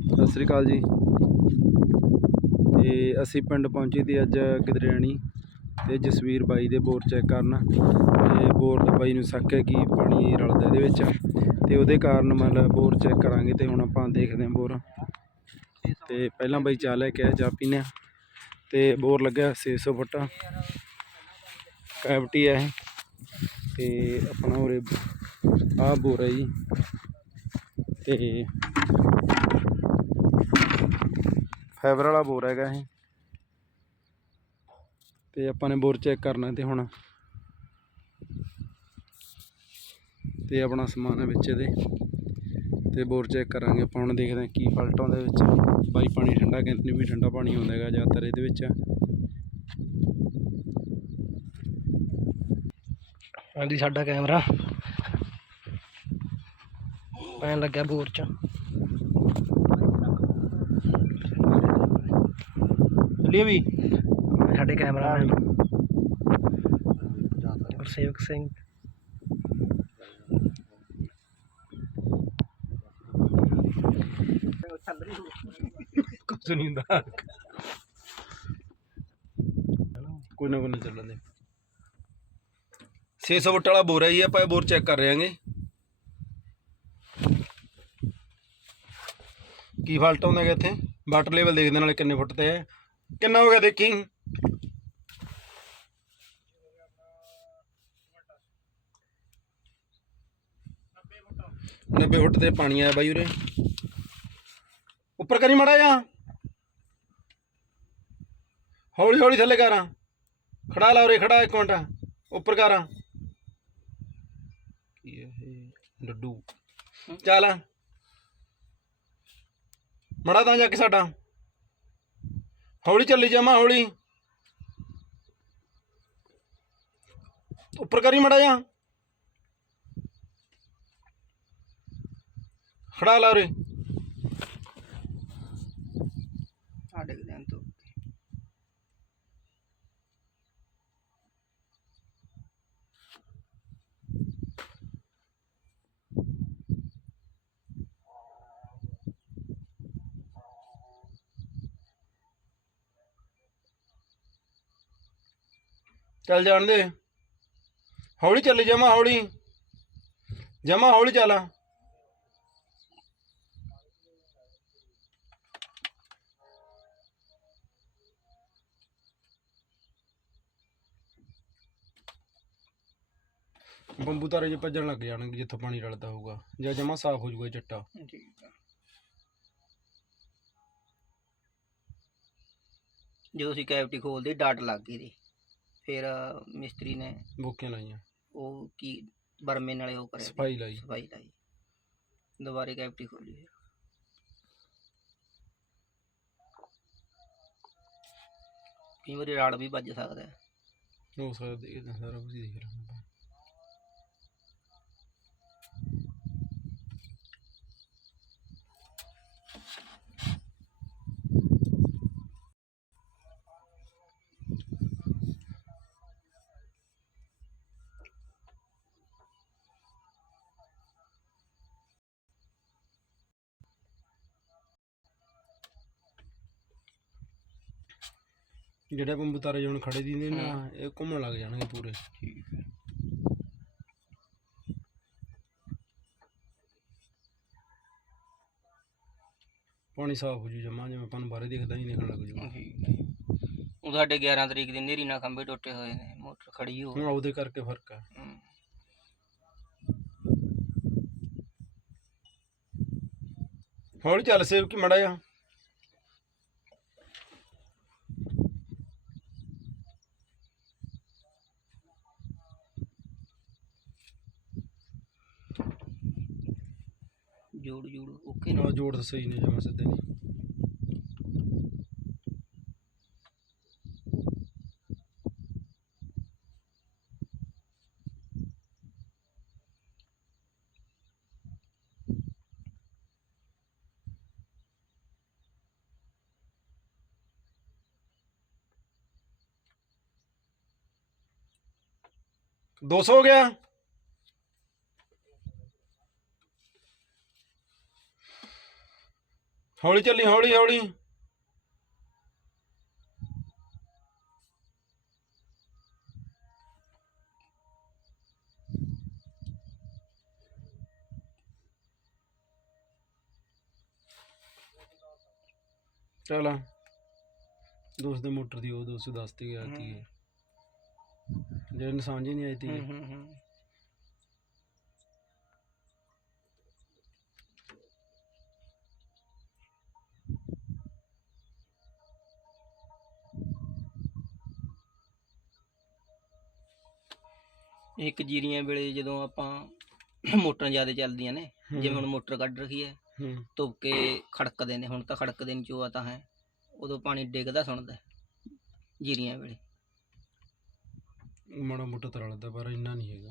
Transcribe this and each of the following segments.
ਸਤਿ ਸ੍ਰੀ ਅਕਾਲ ਜੀ। ਤੇ ਅਸੀਂ ਪਿੰਡ ਪਹੁੰਚੇ ਤੇ ਅੱਜ ਗਿਦਰੇਣੀ ਤੇ ਜਸਵੀਰ ਬਾਈ ਦੇ ਬੋਰ ਚੈੱਕ ਕਰਨ ਤੇ ਬੋਰ ਦਾ ਬਾਈ ਨੂੰ ਸ਼ੱਕ ਹੈ ਕਿ ਪਾਣੀ ਰਲਦਾ ਇਹਦੇ ਵਿੱਚ ਤੇ ਉਹਦੇ ਕਾਰਨ ਮਤਲਬ ਬੋਰ ਚੈੱਕ ਕਰਾਂਗੇ ਤੇ ਹੁਣ ਆਪਾਂ ਦੇਖਦੇ ਹਾਂ ਬੋਰ। ਤੇ ਪਹਿਲਾਂ ਬਾਈ ਚਾਹ ਲੈ ਕੇ ਆਇਆ, ਚਾਹ ਪੀਨੇ ਆ ਤੇ ਬੋਰ ਲੱਗਿਆ 600 ਫੁੱਟ। ਕੈਵਟੀ ਹੈ ਇਹ। ਤੇ ਆਪਣਾ ਉਰੇ ਆਹ ਬੋਰ ਹੈ ਜੀ। ਤੇ ਫਾਈਬਰ ਵਾਲਾ ਬੋਰ ਹੈਗਾ ਇਹ। ਤੇ ਆਪਾਂ ਨੇ ਬੋਰ ਚੈੱਕ ਕਰਨਾ ਤੇ ਹੁਣ। ਤੇ ਆਪਣਾ ਸਮਾਨ ਹੈ ਵਿੱਚ ਇਹਦੇ। ਤੇ ਬੋਰ ਚੈੱਕ ਕਰਾਂਗੇ ਆਪਾਂ, ਹੁਣ ਦੇਖਦੇ ਹਾਂ ਕੀ ਫਲਟ ਆਉਂਦਾ ਵਿੱਚ। ਬਾਈ ਪਾਣੀ ਠੰਡਾ, ਕਹਿੰਦੇ ਵੀ ਠੰਡਾ ਪਾਣੀ ਆਉਂਦਾ ਹੈਗਾ ਜ਼ਿਆਦਾਤਰ ਇਹਦੇ ਵਿੱਚ। ਹਾਂਜੀ, ਸਾਡਾ ਕੈਮਰਾ। ਪੈਣ ਲੱਗਿਆ ਬੋਰ ਚ। ਚੱਲੀਏ ਵੀ? ਸਾਡੇ ਕੈਮਰਾਮੈਨ ਗੁਰਸੇਵਕ ਸਿੰਘ। ਕੁਝ ਨਹੀਂ ਹੁੰਦਾ। ਕੋਈ ਨਾ ਕੋਈ ਨਾ ਚੱਲਣ ਦੇ 600 ਫੁੱਟ ਵਾਲਾ ਬੋਰ ਹੈ ਜੀ ਆਪਾਂ ਇਹ ਬੋਰ ਚੈੱਕ ਕਰ ਰਹੇ ਹਾਂਗੇ ਕੀ ਫਾਲਟ ਆਉਂਦਾ ਹੈਗਾ ਇੱਥੇ? ਵਾਟਰ ਲੈਵਲ ਦੇਖਦੇ ਨਾਲੇ ਕਿੰਨੇ ਫੁੱਟ ਤੇ ਹੈ ਕਿੰਨਾ ਹੋ ਗਿਆ ਦੇਖੀ? ਨੱਬੇ ਫੁੱਟ ਤੇ ਪਾਣੀ ਆਇਆ ਬਾਈ ਉਰੇ। ਉੱਪਰ ਕਰੀ ਮੜਾ ਜਾ ਹੌਲੀ ਹੌਲੀ ਥੱਲੇ ਕਰਾਂ। ਖੜਾ ਲਾ ਉਰੇ ਖੜਾ ਇੱਕ ਮਿੰਟ। ਉੱਪਰ ਕਰਾਂ। ਕੀ ਹੈ ਇਹ? ਡੱਡੂ। ਚੱਲ। ਮੜਾ ਤਾਂ ਜਾ ਕੇ ਸਾਡਾ। ਹੌਲੀ ਚੱਲੀ ਜਾਵਾਂ ਹੌਲੀ। ਉੱਪਰ ਕਰੀ ਮੜਾ ਜਾ। ਖੜਾ ਲਾ ਰੇ ਸਾਡੇ ਗਿਆਨ ਤੋਂ ਚੱਲ ਜਾਣ ਦੇ। ਹੌਲੀ ਚੱਲੀ ਜਮਾ ਹੌਲੀ। ਜਮਾ ਹੌਲੀ ਚੱਲ। ਬੰਬੂ ਤਾਰੇ ਜੇ ਭੱਜਣ ਲੱਗ ਜਾਣਗੇ, ਜਿੱਥੋਂ ਪਾਣੀ ਰਲਦਾ ਹੋਊਗਾ। ਜਾਂ ਜਮਾ ਸਾਫ਼ ਹੋ ਜਾਊਗਾ ਇਹ ਚਿੱਟਾ। ਠੀਕ ਆ। ਜਦੋਂ ਅਸੀਂ ਕੈਵਿਟੀ ਖੋਲਦੇ, ਡਾਟ ਲੱਗ ਗਈ ਦੀ। ਫਿਰ ਮਿਸਤਰੀ ਨੇ ਬੋਕੀਆਂ ਲਾਈਆਂ। ਉਹ ਕੀ ਬਰਮੇ ਨਾਲੇ ਉਹ ਕਰਿਆ। ਸਫ਼ਾਈ ਲਾਈ। ਸਫ਼ਾਈ ਲਾਈ। ਦੁਬਾਰੇ ਕੈਵਿਟੀ ਖੋਲੀ ਫਿਰ। ਕਈ ਵਾਰੀ ਰਾੜ ਵੀ ਵੱਜ ਸਕਦਾ। ਹੈ ਉਹ ਸਾਰਾ ਦੇਖਦੇ ਹਾਂ, ਸਾਰਾ ਕੁਝ ਹੀ ਦੇਖ ਰਹੇ ਜਿਹੜੇ ਬੰਬੂ ਤਾਰੇ ਜਿਉਣ ਖੜੇ ਦੀ ਨੇ ਨਾ ਇਹ ਘੁੰਮਣ ਲੱਗ ਜਾਣਗੇ ਪੂਰੇ। ਠੀਕ ਹੈ। ਪਾਣੀ ਸਾਫ਼ ਹੋ ਜੂ ਜਮਾ ਜਿਵੇਂ ਆਪਾਂ ਨੂੰ ਬਾਹਰੇ ਦਿਖਦਾ ਹੀ ਦਿਖਣ ਲੱਗ ਠੀਕ ਹੈ। ਉਹ ਸਾਡੇ 11 ਤਰੀਕ ਦੀ ਨੇਰੀ ਨਾਲ ਖੰਭੇ ਟੁੱਟੇ ਹੋਏ ਨੇ ਮੋਟਰ ਖੜੀ ਹੋ ਹੁਣ ਉਹਦੇ ਕਰਕੇ ਫ਼ਰਕ ਆ ਹਮ। ਹੌਲੀ ਚੱਲ ਸੇਵ ਕੀ ਮੜਾ ਜਾ ਜੋੜ ਜੋੜ ਓਕੇ ਨਾ। ਜੋੜ ਤਾਂ ਸਹੀ ਨੇ ਜਮਾ ਸਿੱਧੇ ਨੇ। ਦੋ ਸੌ ਹੋ ਗਿਆ। ਹੌਲੀ ਚੱਲੀ ਹੌਲੀ ਹੌਲੀ। ਚਲ ਦੋਸਤ ਦੇ ਮੋਟਰ ਦੀ ਉਹ 210 ਤੇ ਗਿਆ ਤੀ ਜਿਹੜੇ ਨਿਸ਼ਾਨ ਜੀ ਨਹੀਂ ਆਈ ਤੀ। ਹੂੰ। ਇੱਕ ਜੀਰੀਆਂ ਵੇਲੇ ਜਦੋਂ ਆਪਾਂ ਮੋਟਰਾਂ ਜ਼ਿਆਦਾ ਚੱਲਦੀਆਂ ਨੇ ਜਿਵੇਂ ਹੁਣ ਮੋਟਰ ਕੱਢ ਰੱਖੀ ਹੈ ਹੂੰ। ਤੁਪਕੇ ਖੜਕਦੇ ਨੇ ਹੁਣ ਤਾਂ ਖੜਕਦੇ ਨਹੀਂ ਚੋਆ ਤਾਂ ਹੈ ਉਦੋਂ ਪਾਣੀ ਡਿੱਗਦਾ ਸੁਣਦਾ। ਜੀਰੀਆਂ ਵੇਲੇ। ਮਾੜਾ ਮੋਟਾ ਤਰਲਦਾ ਪਰ ਇੰਨਾ ਨਹੀਂ ਹੈਗਾ।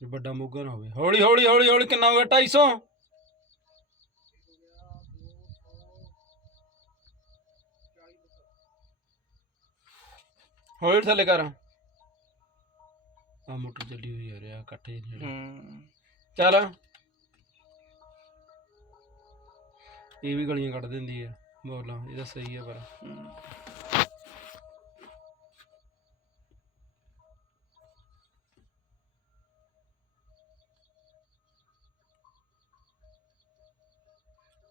ਜੇ ਵੱਡਾ ਮੋਗਾ ਨਾ ਹੋਵੇ। ਹੌਲੀ ਹੌਲੀ ਹੌਲੀ ਹੌਲੀ ਕਿੰਨਾ ਹੋ ਗਿਆ 250 ਹੌਲੀ ਥੱਲੇ ਕਰ। ਆ ਮੋਟਰ ਚੱਲੀ ਹੋਈ ਆ ਰਿਹਾ ਇਕੱਠੇ ਜਿਹੜੇ ਹੂੰ। ਚੱਲ। ਇਹ ਵੀ ਗਲੀਆਂ ਕੱਢ ਦਿੰਦੀ ਆ ਬੋਲਾਂ ਇਹਦਾ ਸਹੀ ਆ ਪਰ। ਹੂੰ।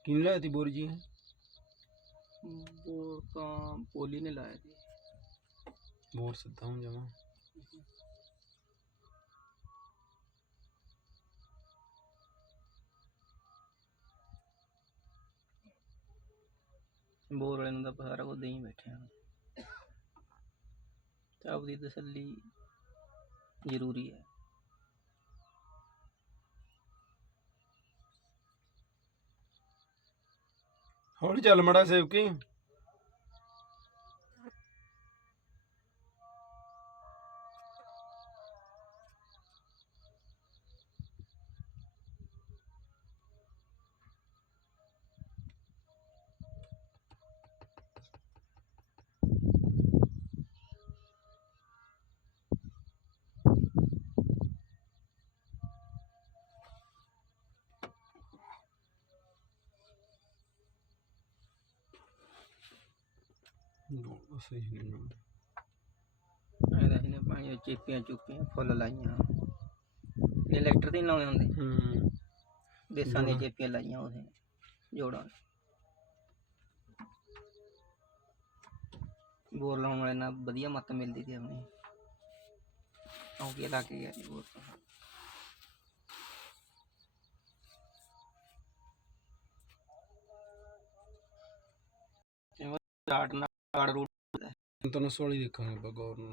ਕਿੰਨੀ ਲਾਤੀ ਬੋਰੀ ਜੀ? ਉਹ ਤਾਂ ਪੋਲੀ ਨੇ ਲਾਇਆ ਸੀ। ਬੋਰ ਸਿੱਧਾ ਹੋ ਜਾਵਾਂ ਬੋਰ ਵਾਲੇ ਨੂੰ ਤਾਂ ਆਪਾਂ ਸਾਰਾ ਕੁਝ ਦੇਈ ਬੈਠੇ ਹਾਂ। ਤਾਂ ਆਪਦੀ ਤਸੱਲੀ ਜ਼ਰੂਰੀ ਹੈ। ਹੌਲੀ ਚੱਲ ਮੜਾ ਸੇਵਕੀ। ਦੋ ਸਹੀ ਨਹੀਂ ਹੁੰਦਾ ਇਹਦਾ ਇਹਨੇ ਪਾਣੀ ਚੇਪੀਆਂ ਚੁੱਪੀਆਂ ਫੁੱਲ ਲਾਈਆਂ ਇਹ ਲੈਕਟਰ ਤੇ ਨੀ ਲਾਉਣੇ ਹੁੰਦੇ ਹੂੰ ਦੇਸਾਂ ਦੀਆਂ ਚੇਪੀਆਂ ਲਾਈਆਂ ਉਹਦੇ ਜੋੜਾਂ ਬੋਰ ਲਾਉਣ ਵਾਲੇ ਨਾਲ ਵਧੀਆ ਮੱਤ ਮਿਲਦੀ ਸੀ ਆਪਣੀ ਕਿਉਂਕਿ ਲਾ ਕੇ ਗਿਆ ਬੋਰ ਸਟਾਰਟ ਕਾਰਡ ਰੂਟ ਹੁਣ ਤੈਨੂੰ ਸੋਲੀ ਦੇਖਾਂਗੇ ਆਪਾਂ ਗੌਰ ਨੂੰ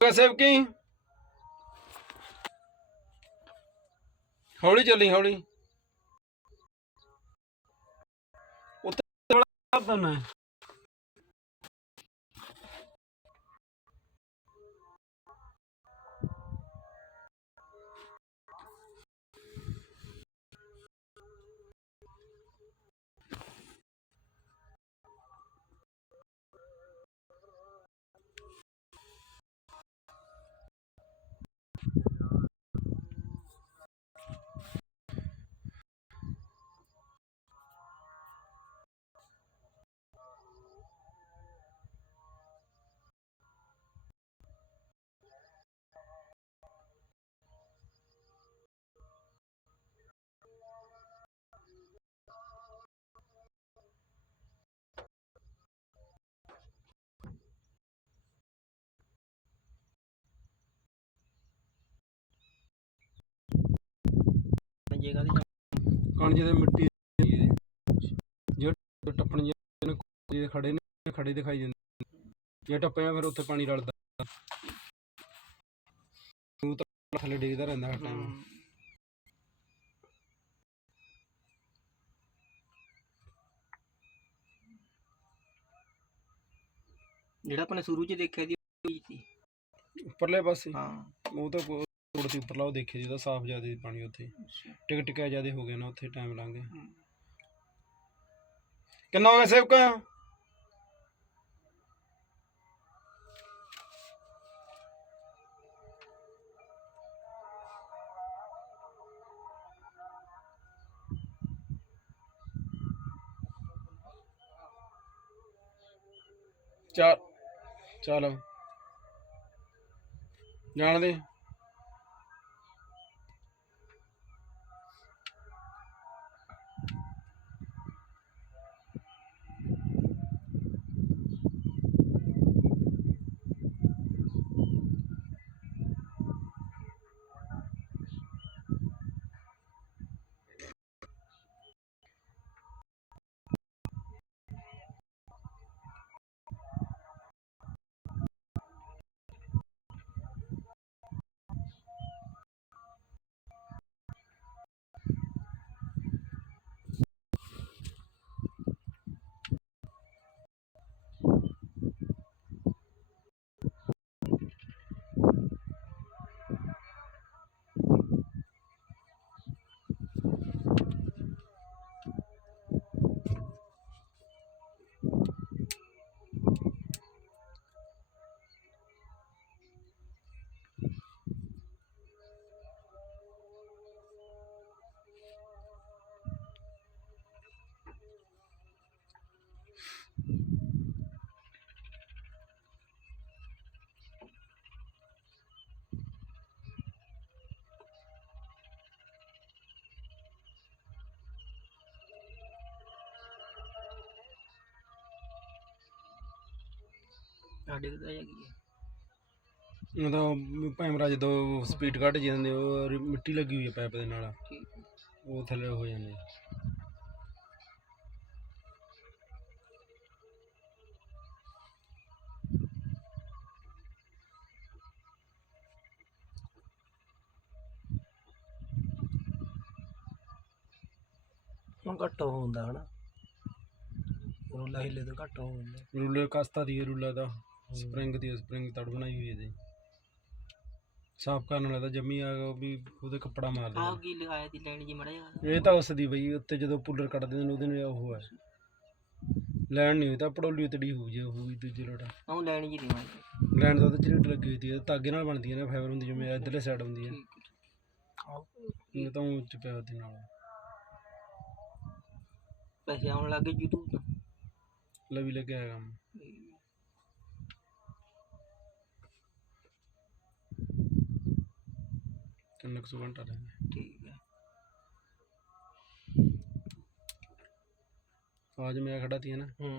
ਸੇਵਕੀ ਹੌਲੀ ਚੱਲੀ ਹੌਲੀ। ਉੱਤੇ ਬੜਾ ਦੀ ਮਿੱਟੀ ਜਿਹੜੇ ਟੱਪਣ ਜਿਹੇ ਜਿਹਦੇ ਖੜੇ ਨੇ ਖੜੇ ਦਿਖਾਈ ਦਿੰਦੇ ਜੇ ਟੱਪਿਆ ਫਿਰ ਉੱਥੇ ਪਾਣੀ ਰਲਦਾ। ਉਹ ਤਾਂ ਥੱਲੇ ਡਿੱਗਦਾ ਰਹਿੰਦਾ ਹਰ ਟਾਈਮ ਹਮ। ਜਿਹੜਾ ਆਪਾਂ ਨੇ ਸ਼ੁਰੂ ਚ ਦੇਖਿਆ ਸੀ ਉਹ ਸੀ? ਉੱਪਰਲੇ ਪਾਸੇ? ਹਾਂ। ਉਹ ਤਾਂ ਕੋ- ਰੋਡ ਤੇ ਉੱਪਰਲਾ ਉਹ ਦੇਖੇ ਜਿਹਦਾ ਸਾਫ਼ ਜ਼ਿਆਦਾ ਪਾਣੀ ਉੱਥੇ। ਟਿਕ ਟਿਕਿਆ ਜ਼ਿਆਦਾ ਹੋ ਗਿਆ ਨਾ ਉੱਥੇ ਟਾਈਮ ਲੰਘ ਗਿਆ। ਕਿੰਨਾ ਹੋ ਗਿਆ ਸੇਵਕਾ? ਚੱਲ ਚੱਲ। ਜਾਣ ਸਾਡੇ ਤਾਂ ਹੈਗੀ ਆ। ਉਹਦਾ ਭੈਮਰਾ ਜਦੋਂ ਸਪੀਡ ਘੱਟ ਜਾਂਦੇ ਉਹ ਰ- ਮਿੱਟੀ ਲੱਗੀ ਹੋਈ ਹੈ ਪਾਈਪ ਦੇ ਨਾਲ। ਠੀਕ ਆ। ਉਹ ਥੱਲੇ ਹੋ ਜਾਂਦੇ ਹੁਣ ਘੱਟ ਹੁੰਦਾ ਹਨਾ? ਰੋਲਾ ਹਿੱਲੇ ਤੋਂ ਘੱਟ ਹੋ ਜਾਂਦਾ। ਰੂਲਰ ਕਸਤਾ ਦੀ ਰੂਲਰ ਦਾ ਸਪਰਿੰਗ ਦੀ ਸਪਰਿੰਗ ਤੜ ਬਣਾਈ ਹੋਈ ਹੈ ਇਹਦੇ ਸਾਫ਼ ਕਰਨ ਵਾਲਾ ਤਾਂ ਜੰਮੀ ਆ ਗਿਆ, ਉਹ ਵੀ ਉਹਦੇ ਕੱਪੜਾ ਮਾਰ ਆਹ ਦਿੰਦਾ ਕੀ ਲਗਾਇਆ ਦੀ ਲੈਣ ਜੀ ਮੜਾ ਇਹ ਤਾਂ ਉਸ ਦੀ ਬਈ ਉੱਤੇ ਜਦੋਂ ਪੁੱਲਰ ਕੱਢਦੇ ਨੇ ਉਹਦੇ ਨਾਲ ਉਹ ਹੈ। ਲੈਣ ਨਹੀਂ ਹੋਈ ਤਾਂ ਪੜੋਲੀ ਉਤੜੀ ਹੋਊ ਜੇ ਹੋਈ ਦੂਜੀ ਲੋਟਾ। ਉਹ ਲੈਣ ਜੀ ਦੇਵਾਂਗੇ ਲੈਣ ਦਾ ਉਹਦੇ ਚ ਰੇਟ ਲੱਗੀ ਹੋਈ ਸੀ ਧਾਗੇ ਨਾਲ ਬਣਦੀ ਹੈ ਨਾ ਫਾਈਬਰ ਹੁੰਦੀ ਜਿਵੇਂ ਇੱਧਰਲੇ ਸਾਈਡ ਹੁੰਦੀ ਹੈ ਇਹ ਤਾਂ ਉਹ ਚ ਪਿਆ ਉਹਦੇ ਨਾਲ। ਪੈਸੇ ਆਉਣ ਲੱਗੇ YouTube ਤੋਂ। ਲਵੀ ਲੱਗਿਆ ਹੈ ਕੰਮ। ਤਿੰਨ ਕੁ ਸੌ ਘੰਟਾ ਰਹਿੰਦਾ ਠੀਕ ਹੈ आज मैं खड़ा थी ना ਹੂੰ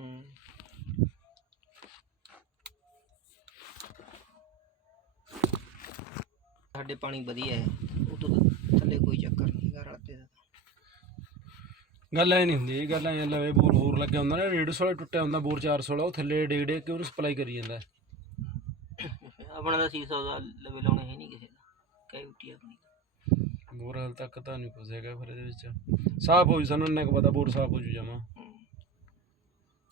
ਸਾਡੇ ਪਾਣੀ ਵਧੀਆ ਹੈ ਉਹ ਤੋਂ ਥੱਲੇ ਕੋਈ ਚੱਕਰ ਨਹੀਂ ਹੈਗਾ ਰਾਤੇ ਦਾ ਗੱਲ ਐ ਨਹੀਂ ਹੁੰਦੀ ਇਹ ਗੱਲ ਐ ਲਵੇ ਬੋਰ ਹੋਰ ਲੱਗਿਆ ਹੁੰਦਾ ਨਾ 150 ਵਾਲਾ ਟੁੱਟਿਆ ਹੁੰਦਾ ਬੋਰ 400 ਵਾਲਾ ਉਹ ਥੱਲੇ ਡੇਗ ਡੇਗ ਕੇ ਉਹਨੂੰ ਸਪਲਾਈ ਕਰੀ ਜਾਂਦਾ ਆਪਣਾ ਦਾ 600 ਦਾ ਲਵੇ ਲਾਉਣੇ ਹੈ ਨਹੀਂ ਕਿਸੇ ਦਾ ਕੈਵਿਟੀ ਆਪਣੀ ਬੋਰ ਹਾਲ ਤੱਕ ਤਾਂ ਨਹੀਂ ਕੁਝ ਹੈਗਾ ਫਿਰ ਇਹਦੇ ਵਿੱਚ। ਸਾਫ਼ ਹੋ ਜੂ ਸਾਨੂੰ ਇੰਨਾ ਕੁ ਪਤਾ ਬੋਰ ਸਾਫ਼ ਹੋ ਜੂ ਜਾਵਾਂ ਹੂੰ।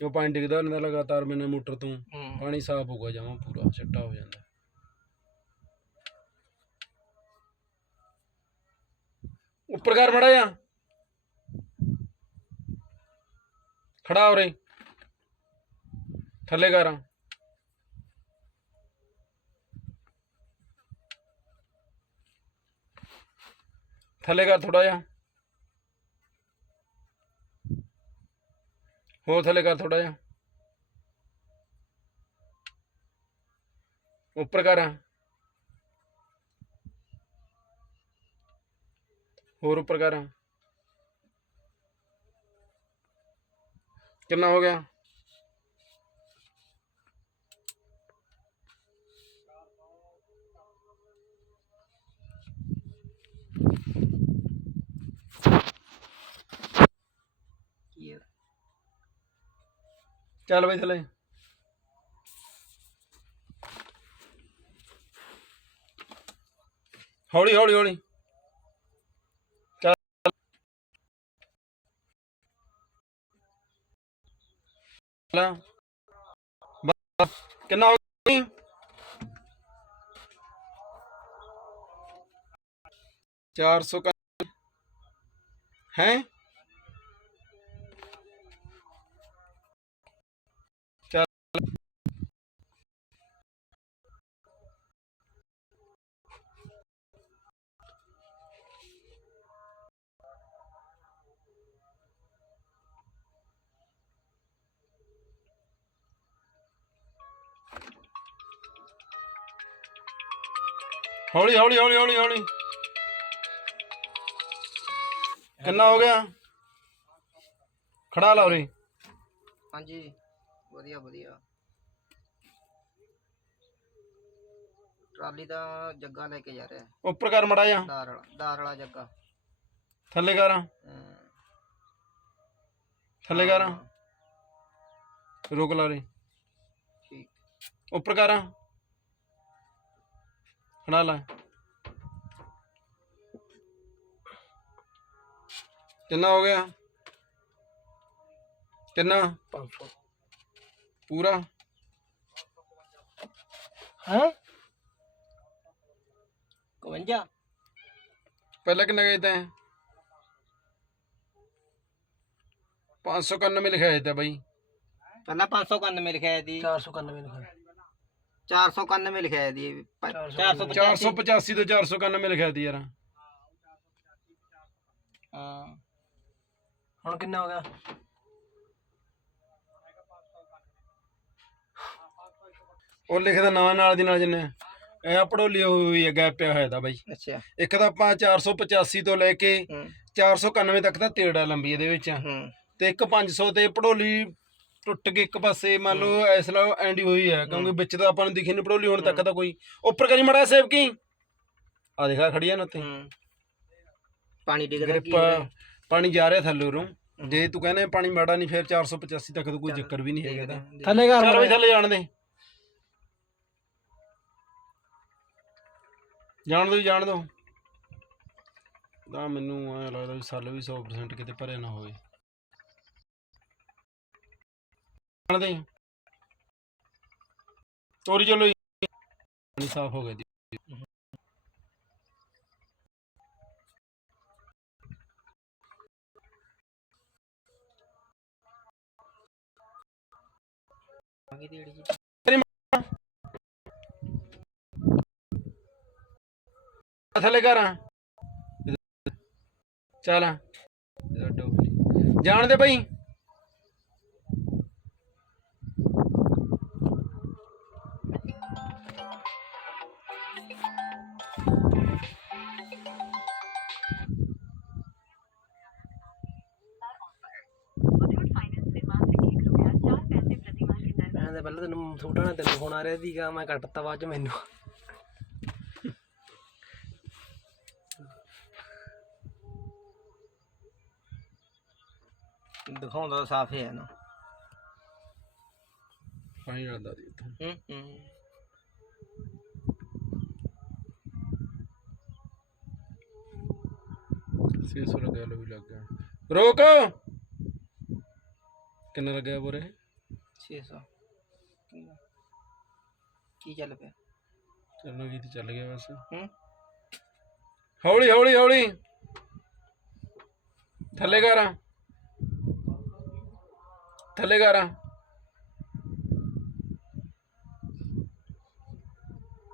ਜੋ ਪਾਣੀ ਡਿੱਗਦਾ ਰਹਿੰਦਾ ਲਗਾਤਾਰ ਮੈਨੇ ਮੋਟਰ ਤੋਂ। ਹੂੰ। ਪਾਣੀ ਸਾਫ਼ ਹੋਊਗਾ ਜਾਵਾਂ ਪੂਰਾ ਛੱਟਾ ਹੋ ਜਾਂਦਾ। ਉੱਪਰ ਕਰ ਮੜਾ ਜਾ ਖੜਾ ਹੋ ਰਹੀ ਥੱਲੇ ਕਰਾਂ। ਥੱਲੇ ਕਰ ਥੋੜਾ ਜਿਹਾ ਹੋਰ ਥੱਲੇ ਕਰ ਥੋੜਾ ਜਿਹਾ ਉੱਪਰ ਕਰ ਹੋਰ ਉੱਪਰ ਕਰ ਕਿੰਨਾ ਚੱਲ ਬਈ ਥੱਲੇ। ਹੌਲੀ ਹੌਲੀ ਹੌਲੀ। ਚੱਲ। ਬਸ। ਕਿੰਨਾ ਹੋ ਗਿਆ 400 का है ਹੌਲੀ ਹੌਲੀ ਹੌਲੀ ਹੌਲੀ ਹੌਲੀ। ਕਿੰਨਾ ਹੋ ਗਿਆ? ਖੜਾ ਲਾ ਉਰੇ ਹਾਂਜੀ ਵਧੀਆ ਵਧੀਆ। ਟਰਾਲੀ ਦਾ ਜੱਗਾ ਲੈ ਕੇ ਜਾ ਰਿਹਾ। ਉੱਪਰ ਕਰ ਮੜਾ ਜਾ ਦਾਰ ਵਾਲਾ ਜੱਗਾ। ਥੱਲੇ ਕਰ। ਥੱਲੇ ਕਰ। ਰੋਕ ਲਾ ਰੇ ਠੀਕ। ਉੱਪਰ ਕਰ। ਖੜਾ ਲਾ। ਕਿੰਨਾ ਹੋ ਗਿਆ? ਕਿੰਨਾ? 500 ਪੂਰਾ? ਹੈ? 51 ਪਹਿਲਾਂ ਕਿੰਨਾ ਗਏ ਤੈਂ? 591 ਲਿਖਿਆ ਹੈ ਤਾਂ ਬਾਈ। ਪਹਿਲਾਂ 591 ਲਿਖਿਆ ਸੀ। 491 ਲਿਖਿਆ। 491 ਲਿਖਿਆ ਸੀ 485 485 ਤੋਂ 491 ਲਿਖਿਆ ਸੀ ਯਾਰ। ਹਾਂ। ਹੁਣ ਕਿੰਨਾ ਹੋ ਗਿਆ? ਉਹ ਲਿਖਦਾ ਨਵਾਂ ਨਾਲ ਦੀ ਨਾਲ ਜਿੰਨੇ। ਇਹ ਪੜੋਲੀ ਹੋਈ ਹੈ ਗੈਪ ਪਿਆ ਹੋਇਆ ਦਾ ਬਾਈ। ਅੱਛਾ। ਇੱਕ ਤਾਂ ਆਪਾਂ 485 ਤੋਂ ਲੈ ਕੇ ਹੂੰ। 491 ਤੱਕ ਦਾ ਤੇੜ ਆ ਲੰਬੀ ਇਹਦੇ ਵਿੱਚ। ਹੂੰ। ਤੇ ਇੱਕ 500 ਤੇ ਪੜੋਲੀ ਟੁੱਟ ਕੇ ਇੱਕ ਪਾਸੇ ਮੰਨ ਲਓ ਇਸ ਲਾ ਐਂਡੀ ਹੋਈ ਹੈ ਕਿਉਂਕਿ ਵਿੱਚ ਤਾਂ ਆਪਾਂ ਨੂੰ ਦਿਖੀ ਨਹੀਂ ਪੜੋਲੀ ਹੁਣ ਤੱਕ ਤਾਂ ਕੋਈ। ਉੱਪਰ ਕਰੀ ਮੜਾ ਸੇਵ ਕੀ? ਆ ਦੇਖਾ ਖੜੀਆਂ ਨੇ ਉੱਤੇ ਹੂੰ। ਪਾਣੀ ਡਿੱਗਦਾ ਗ੍ਰਿਪ ਕੀ ਹੈ? ਪਾਣੀ ਜਾ ਰਿਹਾ ਥੱਲੇ ਉਰੋਂ। ਜੇ ਤੂੰ ਕਹਿੰਦੇ ਪਾਣੀ ਮਾੜਾ ਨਹੀਂ ਫਿਰ 485 ਤੱਕ ਤਾਂ ਕੋਈ ਚੱਕਰ ਵੀ ਨਹੀਂ ਹੈਗਾ ਤਾਂ। ਥੱਲੇ ਚੱਲ ਬਈ ਥੱਲੇ ਜਾਣ ਦੇ। ਜਾਣ ਦੋ ਜਾਣ ਦੋ। ਤਾਂ ਮੈਨੂੰ ਐ ਲੱਗਦਾ ਵੀ ਸੱਲ ਵੀ 100% ਕਿਤੇ ਭਰਿਆ ਨਾ ਹੋਵੇ ਜਾਣ ਦੇ ਤੋਰੀ ਚਲੋ ਪਾਣੀ ਸਾਫ਼ ਹੋ ਗਿਆ ਜੀ। ਆਗੇ ਦੀ ਜੀ ਥੱਲੇ ਕਰ ਚੱਲ। ਇਹਦਾ ਡੁੱਬ ਜਾਣ ਦੇ ਬਈ ਪਹਿਲਾਂ ਤੈਨੂੰ ਛੋਟਾ ਨਾ ਤੈਨੂੰ ਆ ਰਿਹਾ ਸੀਗਾ ਮੈਂ ਕੱਟਤਾ ਬਾਅਦ ਚ ਮੈਨੂੰ। ਦਿਖਾਉਂਦਾ ਤਾਂ ਸਾਫ਼ ਹੈ ਨਾ। ਪਾਣੀ ਜਾਂਦਾ ਜੀ ਇੱਥੋਂ। ਹੂੰ ਹੂੰ। ਛੇ ਸੌ ਲੱਗਿਆ ਲੋ ਵੀ ਲੱਗ ਗਿਆ ਰੋਕ! ਕਿੰਨਾ ਲੱਗਿਆ ਬੋਰੇ? 600 ਕੀ ਚੱਲ ਪਿਆ? ਚਲੋ ਵੀ ਤੇ ਚੱਲ ਗਿਆ ਬਸ। ਹੂੰ? ਹੌਲੀ ਹੌਲੀ ਹੌਲੀ। ਥੱਲੇ ਕਰ। ਆ। ਥੱਲੇ ਕਰ। ਆ।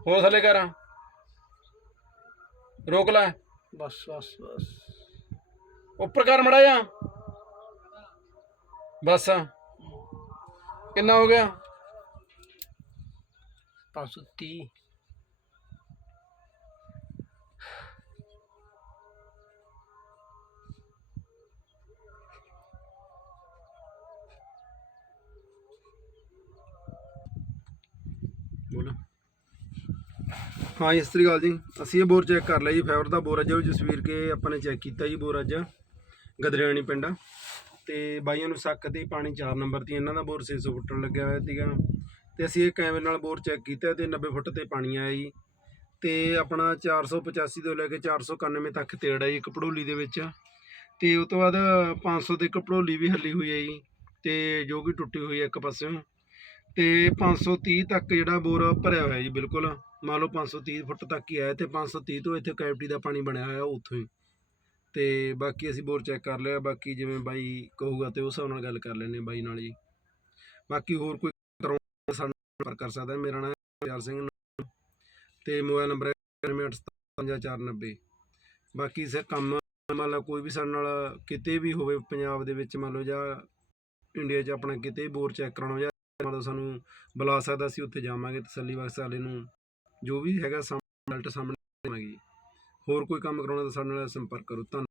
ਹੋਰ ਥੱਲੇ ਕਰ। ਆ। ਰੋਕ ਲੈ। ਬਸ ਬਸ ਬਸ। ਉੱਪਰ ਕਰ ਮੜਾ ਜਾ ਬਸ। ਕਿੰਨਾ ਹੋ ਗਿਆ? 530 ਬੋਲੋ। ਹਾਂ ਜੀ, ਸਤਿ ਸ੍ਰੀ ਅਕਾਲ ਜੀ। ਅਸੀਂ ਇਹ ਬੋਰ ਚੈੱਕ ਕਰ ਲਿਆ ਜੀ ਫਾਈਬਰ ਦਾ ਬੋਰ ਹੈ ਜਸਵੀਰ ਕੇ ਆਪਾਂ ਨੇ ਚੈੱਕ ਕੀਤਾ ਜੀ ਬੋਰ ਅੱਜ ਗਦਰਿਆਣੀ ਪਿੰਡ। ਤੇ ਬਾਈਆਂ ਨੂੰ ਸੱਕ ਤੇ ਪਾਣੀ 4 ਨੰਬਰ ਦੀ ਇਹਨਾਂ ਦਾ ਬੋਰ 600 ਫੁੱਟਣ ਲੱਗਿਆ ਹੋਇਆ ਸੀਗਾ। ਤੇ ਅਸੀਂ ਇਹ ਕੈਮਰੇ ਨਾਲ ਬੋਰ ਚੈੱਕ ਕੀਤਾ ਤੇ 90 ਫੁੱਟ ਤੇ ਪਾਣੀ ਆਇਆ ਜੀ। ਤੇ ਆਪਣਾ 485 ਤੋਂ ਲੈ ਕੇ 491 ਤੱਕ ਤੇੜ ਹੈ ਜੀ ਕਪੜੋਲੀ ਦੇ ਵਿੱਚ। ਤੇ ਉਸ ਤੋਂ ਬਾਅਦ 500 ਤੇ ਕਪੜੋਲੀ ਵੀ ਹੱਲੀ ਹੋਈ ਹੈ ਜੀ, ਤੇ ਜੋ ਕਿ ਟੁੱਟੀ ਹੋਈ ਹੈ ਇੱਕ ਪਾਸਿਓਂ। ਤੇ 530 ਤੱਕ ਜਿਹੜਾ ਬੋਰ ਭਰਿਆ ਹੋਇਆ ਜੀ ਬਿਲਕੁਲ। ਮੰਨ ਲਓ 530 ਫੁੱਟ ਤੱਕ ਹੀ ਆਇਆ ਤੇ 530 ਤੋਂ ਇੱਥੇ ਕੈਵਿਟੀ ਦਾ ਪਾਣੀ ਬਣਿਆ ਹੋਇਆ ਉੱਥੋਂ ਹੀ। ਤੇ ਬਾਕੀ ਅਸੀਂ ਬੋਰ ਚੈੱਕ ਕਰ ਲਿਆ, ਬਾਕੀ ਜਿਵੇਂ ਬਾਈ ਕਹੂਗਾ ਤੇ ਉਸ ਹਿਸਾਬ ਨਾਲ ਗੱਲ ਕਰ ਲੈਣੇ ਆ ਬਾਈ ਨਾਲ ਜੀ। ਬਾਕੀ ਹੋਰ ਕੋਈ ਸੰਪਰਕ ਕਰ ਸਕਦਾ। ਮੇਰਾ ਨਾਮ ਹੈ ਪਿਆਰ ਸਿੰਘ ਤੇ ਮੋਬਾਈਲ ਨੰਬਰ ਹੈ 98575490 ਬਾਕੀ ਸੇ ਕੰਮ ਮੰਨ ਲਓ ਕੋਈ ਵੀ ਸਾਡੇ ਨਾਲ ਕਿਤੇ ਵੀ ਹੋਵੇ ਪੰਜਾਬ ਦੇ ਵਿੱਚ, ਮੰਨ ਲਓ ਜਾਂ ਇੰਡੀਆ 'ਚ ਆਪਣਾ ਕਿਤੇ ਬੋਰ ਚੈੱਕ ਕਰਾਉਣਾ ਜਾਂ ਮੰਨ ਲਓ ਸਾਨੂੰ ਬੁਲਾ ਸਕਦਾ ਅਸੀਂ ਉੱਥੇ ਜਾਵਾਂਗੇ ਤਸੱਲੀ ਬਖਸ਼ ਵਾਲੇ ਨੂੰ ਜੋ ਵੀ ਹੈਗਾ ਸਾਹਮਣੇ ਰਿਜ਼ਲਟ ਸਾਹਮਣੇ ਆਵਾਂਗੇ ਹੋਰ ਕੋਈ ਕੰਮ ਕਰਾਉਣਾ ਤਾਂ ਸਾਡੇ ਨਾਲ ਸੰਪਰਕ ਕਰੋ। ਧੰਨਵਾਦ।